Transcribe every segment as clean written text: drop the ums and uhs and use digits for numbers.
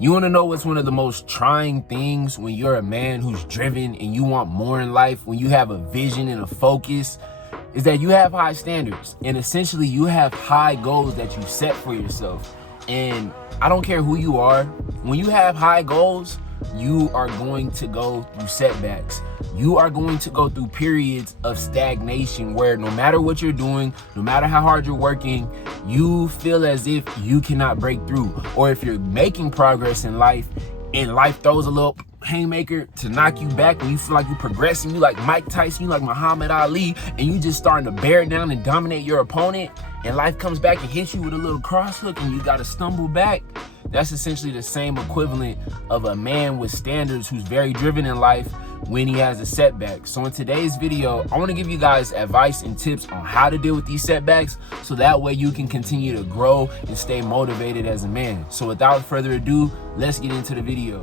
You want to know what's one of the most trying things when you're a man who's driven and you want more in life, when you have a vision and a focus, is that you have high standards. And essentially you have high goals that you set for yourself. And I don't care who you are, when you have high goals, you are going to go through setbacks. You are going to go through periods of stagnation where no matter what you're doing, no matter how hard you're working, you feel as if you cannot break through. Or if you're making progress in life and life throws a little haymaker to knock you back when you feel like you're progressing, you like Mike Tyson, you like Muhammad Ali, and you just starting to bear down and dominate your opponent, and life comes back and hits you with a little cross hook and you got to stumble back. That's essentially the same equivalent of a man with standards who's very driven in life when he has a setback. So in today's video, I want to give you guys advice and tips on how to deal with these setbacks so that way you can continue to grow and stay motivated as a man. So without further ado, let's get into the video.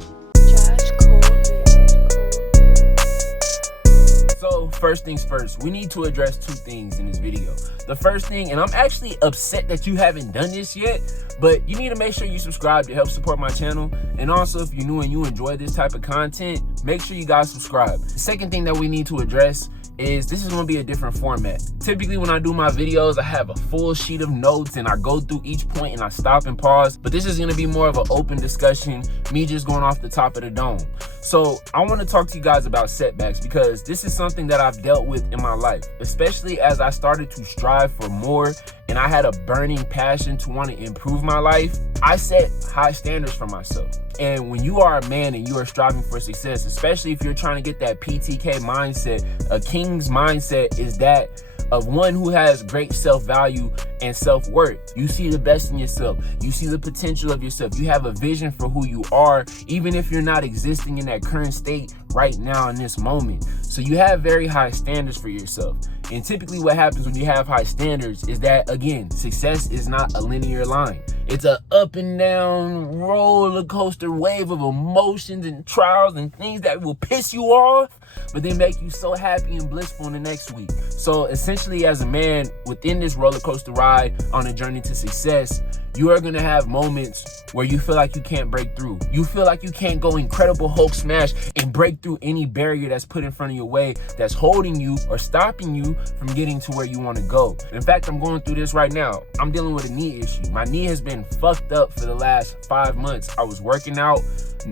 So first things first, we need to address two things in this video. The first thing, and I'm actually upset that you haven't done this yet, but you need to make sure you subscribe to help support my channel. And also, if you're new and you enjoy this type of content, make sure you guys subscribe. The second thing that we need to address is this is going to be a different format. Typically when I do my videos, I have a full sheet of notes and I go through each point and I stop and pause, but this is going to be more of an open discussion, me just going off the top of the dome. So I want to talk to you guys about setbacks because this is something that I've dealt with in my life, especially as I started to strive for more and I had a burning passion to want to improve my life. I set high standards for myself. And when you are a man and you are striving for success, especially if you're trying to get that PTK mindset, a king's mindset is that of one who has great self-value and self-worth. You see the best in yourself. You see the potential of yourself. You have a vision for who you are, even if you're not existing in that current state right now in this moment. So you have very high standards for yourself. And typically what happens when you have high standards is that, again, success is not a linear line. It's a up and down roller coaster wave of emotions and trials and things that will piss you off, but then make you so happy and blissful in the next week. So essentially as a man within this roller coaster ride on a journey to success, you are gonna have moments where you feel like you can't break through. You feel like you can't go Incredible Hulk smash and break through any barrier that's put in front of your way that's holding you or stopping you from getting to where you wanna go. In fact, I'm going through this right now. I'm dealing with a knee issue. My knee has been fucked up for the last 5 months. I was working out,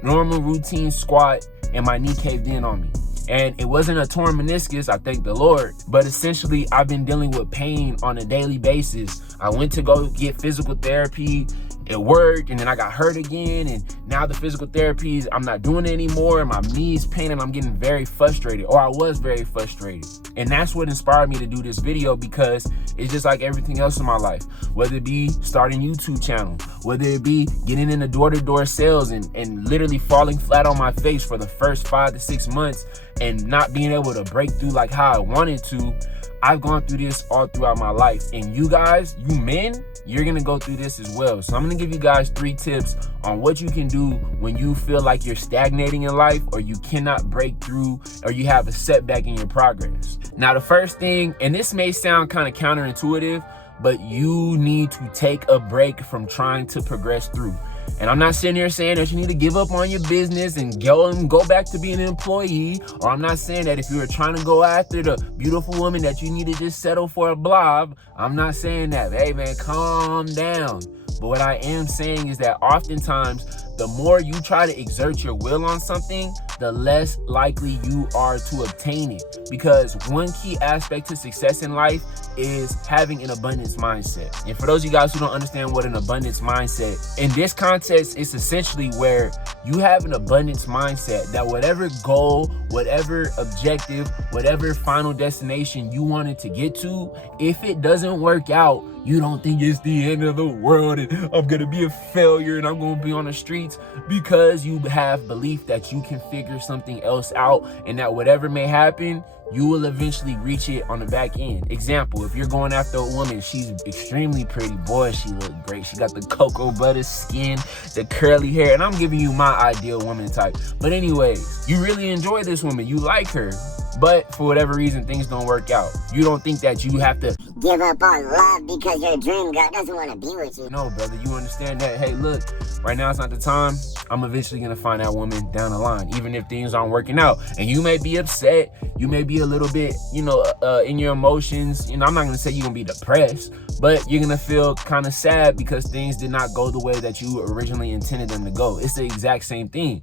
normal routine squat, and my knee caved in on me. And it wasn't a torn meniscus, I thank the Lord, but essentially I've been dealing with pain on a daily basis. I went to go get physical therapy. It worked, and then I got hurt again, and now the physical therapies, I'm not doing it anymore, and my knees pain, and I'm getting very frustrated, or I was very frustrated. And that's what inspired me to do this video, because it's just like everything else in my life, whether it be starting a YouTube channel, whether it be getting into door-to-door sales and literally falling flat on my face for the first 5 to 6 months and not being able to break through like how I wanted to. I've gone through this all throughout my life, and you guys, you men, you're gonna go through this as well. So I'm gonna give you guys 3 tips on what you can do when you feel like you're stagnating in life, or you cannot break through, or you have a setback in your progress. Now the first thing, and this may sound kind of counterintuitive, but you need to take a break from trying to progress through. And I'm not sitting here saying that you need to give up on your business and go back to being an employee, or I'm not saying that if you were trying to go after the beautiful woman that you need to just settle for a blob. I'm not saying that. Hey man, calm down. But what I am saying is that oftentimes the more you try to exert your will on something, the less likely you are to obtain it. Because one key aspect to success in life is having an abundance mindset. And for those of you guys who don't understand what an abundance mindset, in this context, it's essentially where you have an abundance mindset that whatever goal, whatever objective, whatever final destination you wanted to get to, if it doesn't work out, you don't think it's the end of the world and I'm gonna be a failure and I'm gonna be on the streets, because you have belief that you can figure something else out and that whatever may happen, you will eventually reach it on the back end. Example, if you're going after a woman, she's extremely pretty, boy, she look great. She got the cocoa butter skin, the curly hair, and I'm giving you my ideal woman type. But anyways, you really enjoy this woman, you like her. but for whatever reason, things don't work out. You don't think that you have to give up on love because your dream girl doesn't want to be with you. No, brother, you understand that, hey, look, right now it's not the time. I'm eventually gonna find that woman down the line, even if things aren't working out. And you may be upset, you may be a little bit, in your emotions. I'm not gonna say you're gonna be depressed, but you're gonna feel kind of sad because things did not go the way that you originally intended them to go. It's the exact same thing.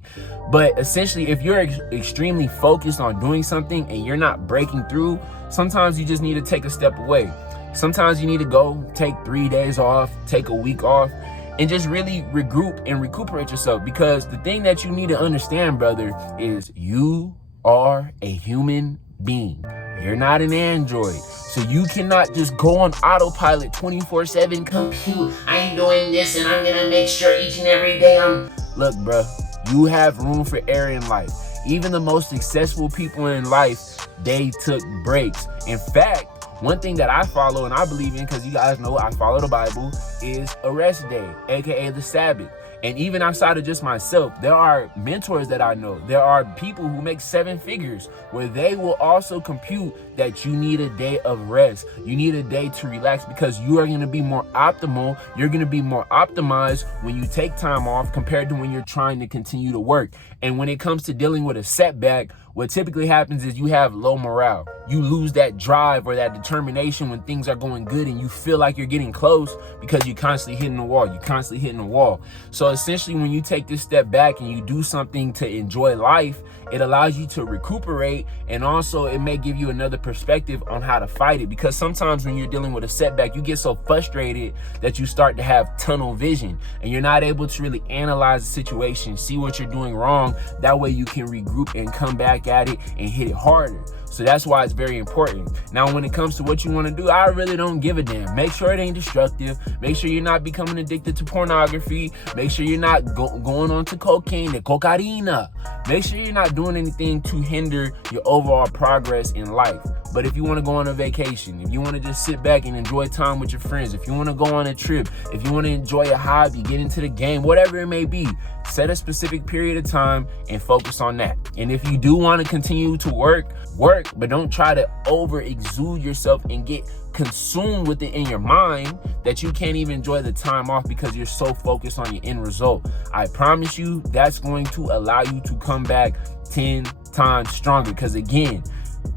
But essentially, if you're extremely focused on doing something and you're not breaking through, sometimes you just need to take a step away. Sometimes you need to go take 3 days off, take a week off, and just really regroup and recuperate yourself. Because the thing that you need to understand, brother, is you are a human being. You're not an android. So you cannot just go on autopilot 24/7. Compute, I'm doing this and I'm gonna make sure each and every day Look, bro, you have room for error in life. Even the most successful people in life, they took breaks. In fact, one thing that I follow and I believe in, because you guys know I follow the Bible, is a rest day, aka the Sabbath. And even outside of just myself, there are mentors that I know. There are people who make 7 figures where they will also compute that you need a day of rest. You need a day to relax because you are going to be more optimal. You're going to be more optimized when you take time off compared to when you're trying to continue to work. And when it comes to dealing with a setback, what typically happens is you have low morale. You lose that drive or that determination when things are going good and you feel like you're getting close because you're constantly hitting the wall. You're constantly hitting the wall. So essentially, when you take this step back and you do something to enjoy life, it allows you to recuperate, and also it may give you another perspective on how to fight it. Because sometimes when you're dealing with a setback, you get so frustrated that you start to have tunnel vision and you're not able to really analyze the situation, see what you're doing wrong. That way you can regroup and come back at it and hit it harder. So that's why it's very important. Now, when it comes to what you want to do, I really don't give a damn. Make sure it ain't destructive. Make sure you're not becoming addicted to pornography. Make sure you're not going on to cocaine, the cocaína. Make sure you're not doing anything to hinder your overall progress in life. But if you want to go on a vacation, if you want to just sit back and enjoy time with your friends, if you want to go on a trip, if you want to enjoy a hobby, get into the game, whatever it may be, set a specific period of time and focus on that. And if you do want to continue to work, but don't try to over exude yourself and get consumed with it in your mind that you can't even enjoy the time off because you're so focused on your end result. I promise you that's going to allow you to come back 10 times stronger. Because again,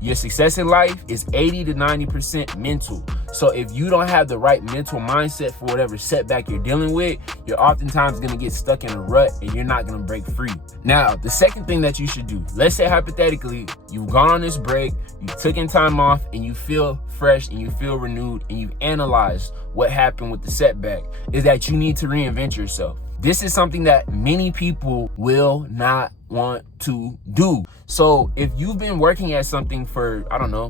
your success in life is 80 to 90% mental. So if you don't have the right mental mindset for whatever setback you're dealing with, you're oftentimes going to get stuck in a rut and you're not going to break free. Now, the second thing that you should do, let's say hypothetically, you've gone on this break, you've taken time off and you feel fresh and you feel renewed and you've analyzed what happened with the setback, is that you need to reinvent yourself. This is something that many people will not want to do. So if you've been working at something for,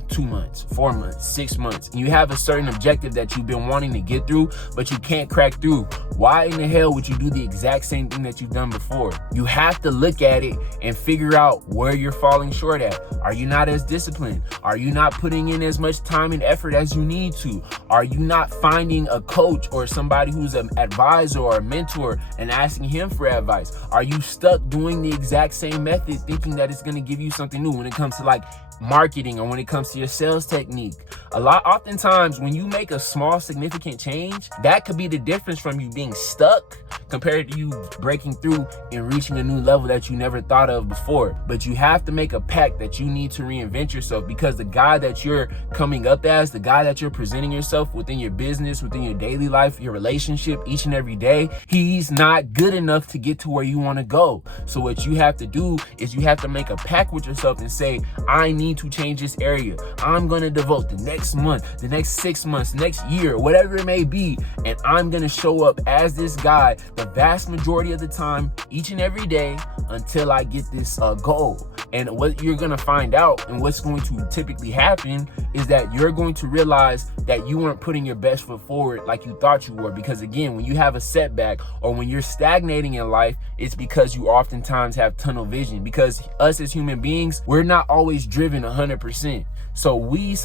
2 months, 4 months, 6 months, and you have a certain objective that you've been wanting to get through, but you can't crack through, why in the hell would you do the exact same thing that you've done before? You have to look at it and figure out where you're falling short at. Are you not as disciplined? Are you not putting in as much time and effort as you need to? Are you not finding a coach or somebody who's an advisor or a mentor and asking him for advice? Are you stuck doing the exact same method thinking that it's going to give you something new when it comes to like marketing or when it comes to your sales technique? Oftentimes when you make a small significant change, that could be the difference from you being stuck compared to you breaking through and reaching a new level that you never thought of before. But you have to make a pact that you need to reinvent yourself, because the guy that you're coming up as, the guy that you're presenting yourself within your business, within your daily life, your relationship each and every day, he's not good enough to get to where you want to go. So what you have to do is you have to make a pact with yourself and say, I need to change this area. I'm going to devote the next month, the next 6 months, next year, whatever it may be, and I'm going to show up as this guy the vast majority of the time, each and every day, until I get this goal. And what you're going to find out and what's going to typically happen is that you're going to realize that you weren't putting your best foot forward like you thought you were. Because again, when you have a setback or when you're stagnating in life, it's because you oftentimes have tunnel vision. Because us as human beings, we're not always driven 100%. So we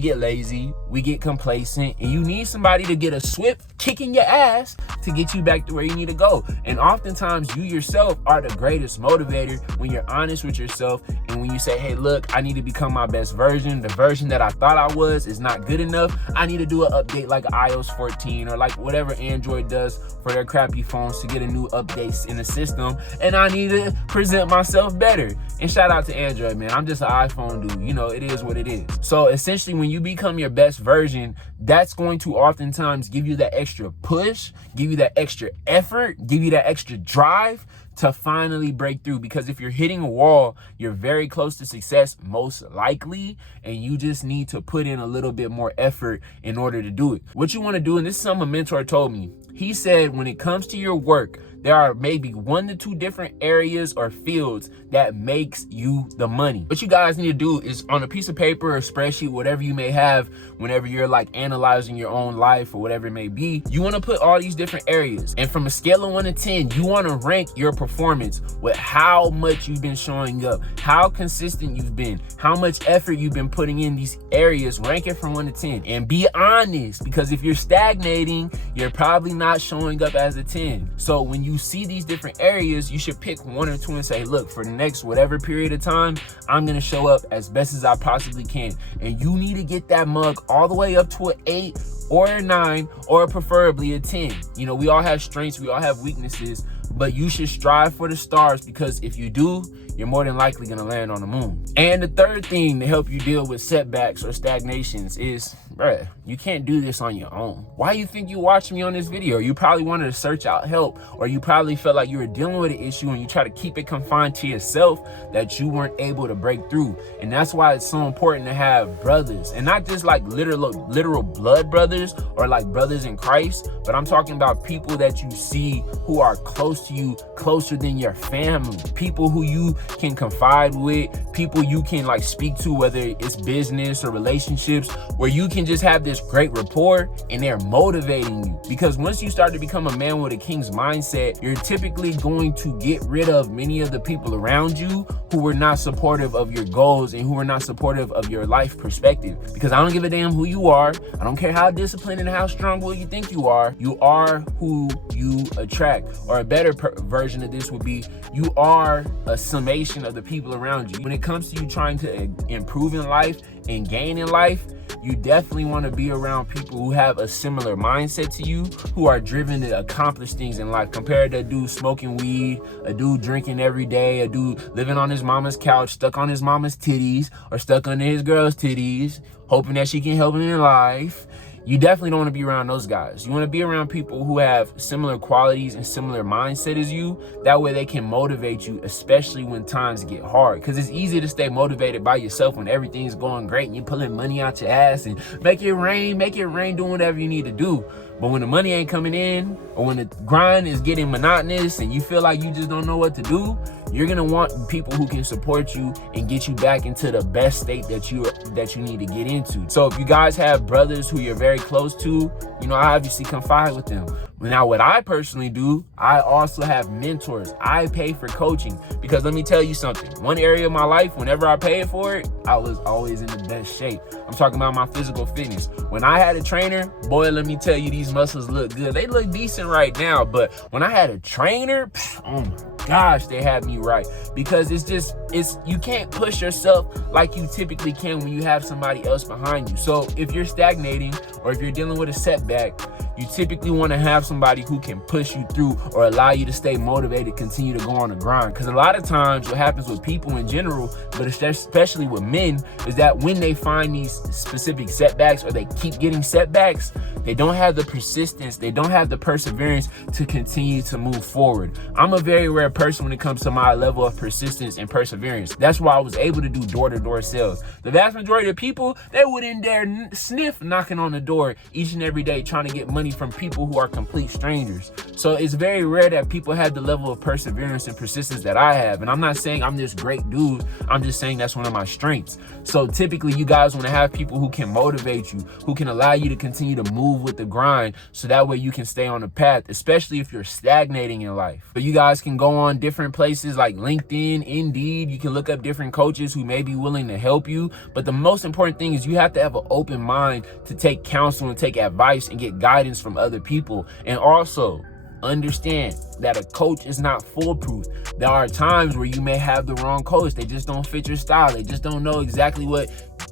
get lazy, we get complacent, and you need somebody to get a swift kick in your ass to get you back to where you need to go. And oftentimes you yourself are the greatest motivator when you're honest with with yourself, and when you say, hey, look, I need to become my best version, the version that I thought I was is not good enough, I need to do an update like iOS 14 or like whatever Android does for their crappy phones to get a new updates in the system, and I need to present myself better. And shout out to Android, man. I'm just an iPhone dude. You know, it is what it is. So essentially, when you become your best version, that's going to oftentimes give you that extra push, give you that extra effort, give you that extra drive to finally break through. Because if you're hitting a wall, you're very close to success, most likely, and you just need to put in a little bit more effort in order to do it. What you want to do, and this is something a mentor told me, he said, when it comes to your work, there are maybe 1 to 2 different areas or fields that makes you the money. What you guys need to do is on a piece of paper or spreadsheet, whatever you may have, whenever you're like analyzing your own life or whatever it may be, you want to put all these different areas. And from a scale of 1 to 10, you want to rank your performance with how much you've been showing up, how consistent you've been, how much effort you've been putting in these areas. Rank it from 1 to 10 and be honest, because if you're stagnating, you're probably not showing up as a 10. So when you see these different areas, you should pick 1 or 2 and say, look, for the next whatever period of time, I'm going to show up as best as I possibly can. And you need to get that mug all the way up to an 8 or a 9 or preferably a 10. You know, we all have strengths, we all have weaknesses, but you should strive for the stars, because if you do, you're more than likely going to land on the moon. And the third thing to help you deal with setbacks or stagnations is, bruh, you can't do this on your own. Why you think you watched me on this video? You probably wanted to search out help, or you probably felt like you were dealing with an issue and you try to keep it confined to yourself that you weren't able to break through. And that's why it's so important to have brothers, and not just like literal blood brothers or like brothers in Christ, but I'm talking about people that you see who are close to you, closer than your family, people who you can confide with, people you can like speak to, whether it's business or relationships, where you can just have this great rapport and they're motivating you. Because once you start to become a man with a king's mindset, you're typically going to get rid of many of the people around you who were not supportive of your goals and who are not supportive of your life perspective. Because I don't give a damn who you are. I don't care how disciplined and how strong-willed you think you are. You are who you attract. Or a better version of this would be, you are a summation of the people around you. When it comes to you trying to improve in life and gain in life, you definitely want to be around people who have a similar mindset to you, who are driven to accomplish things in life, compared to a dude smoking weed, a dude drinking every day, a dude living on his mama's couch, stuck on his mama's titties, or stuck under his girl's titties, hoping that she can help him in life. You definitely don't want to be around those guys. You want to be around people who have similar qualities and similar mindset as you. That way they can motivate you, especially when times get hard. Because it's easy to stay motivated by yourself when everything's going great and you're pulling money out your ass and make it rain, doing whatever you need to do. But when the money ain't coming in, or when the grind is getting monotonous and you feel like you just don't know what to do, you're gonna want people who can support you and get you back into the best state that you need to get into. So if you guys have brothers who you're very close to, you know, obviously confide with them. Now, what I personally do, I also have mentors. I pay for coaching, because let me tell you something. One area of my life, whenever I paid for it, I was always in the best shape. I'm talking about my physical fitness. When I had a trainer, boy, let me tell you, these muscles look good. They look decent right now, but when I had a trainer, oh my gosh, they had me right. Because you can't push yourself like you typically can when you have somebody else behind you. So if you're stagnating, or if you're dealing with a setback, you typically want to have somebody who can push you through or allow you to stay motivated, continue to go on the grind. Because a lot of times what happens with people in general, but especially with men, is that when they find these specific setbacks, or they keep getting setbacks, they don't have the persistence, they don't have the perseverance to continue to move forward. I'm a very rare person when it comes to my level of persistence and perseverance. That's why I was able to do door-to-door sales. The vast majority of people, they wouldn't dare sniff knocking on the door each and every day trying to get money from people who are complete strangers. So it's very rare that people have the level of perseverance and persistence that I have. And I'm not saying I'm this great dude. I'm just saying that's one of my strengths. So typically you guys want to have people who can motivate you, who can allow you to continue to move with the grind, so that way you can stay on the path, especially if you're stagnating in life. But you guys can go on different places like LinkedIn, Indeed. You can look up different coaches who may be willing to help you. But the most important thing is you have to have an open mind to take counsel and take advice and get guidance from other people. And also, understand that a coach is not foolproof. There are times where you may have the wrong coach. They just don't fit your style. They just don't know exactly what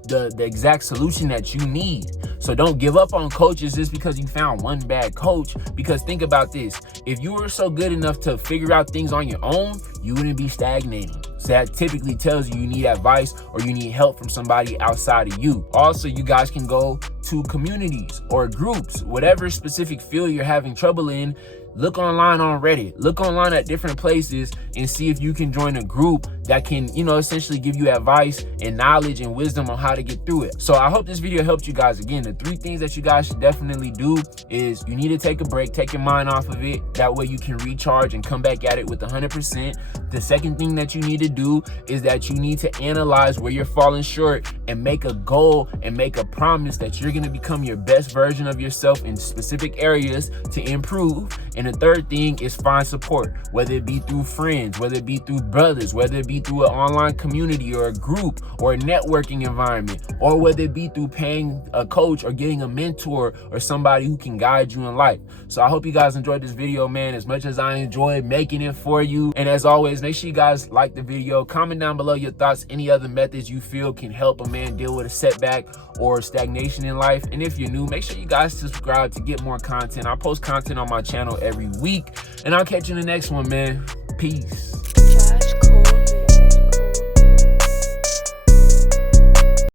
the exact solution that you need. So don't give up on coaches just because you found one bad coach. Because think about this. If you were so good enough to figure out things on your own, you wouldn't be stagnating. So that typically tells you need advice or you need help from somebody outside of you. Also, you guys can go to communities or groups, whatever specific field you're having trouble in. Look online on Reddit, look online at different places and see if you can join a group that can, essentially give you advice and knowledge and wisdom on how to get through it. So I hope this video helped you guys. Again, the 3 things that you guys should definitely do is you need to take a break, take your mind off of it. That way you can recharge and come back at it with 100%. The second thing that you need to do is that you need to analyze where you're falling short and make a goal and make a promise that you're going to become your best version of yourself in specific areas to improve. And the third thing is find support, whether it be through friends, whether it be through brothers, whether it be through an online community or a group or a networking environment, or whether it be through paying a coach or getting a mentor or somebody who can guide you in life. So I hope you guys enjoyed this video, man, as much as I enjoyed making it for you. And as always, make sure you guys like the video, comment down below your thoughts, any other methods you feel can help a man deal with a setback or stagnation in life. And if you're new, make sure you guys subscribe to get more content. I post content on my channel every week, and I'll catch you in the next one, man. Peace.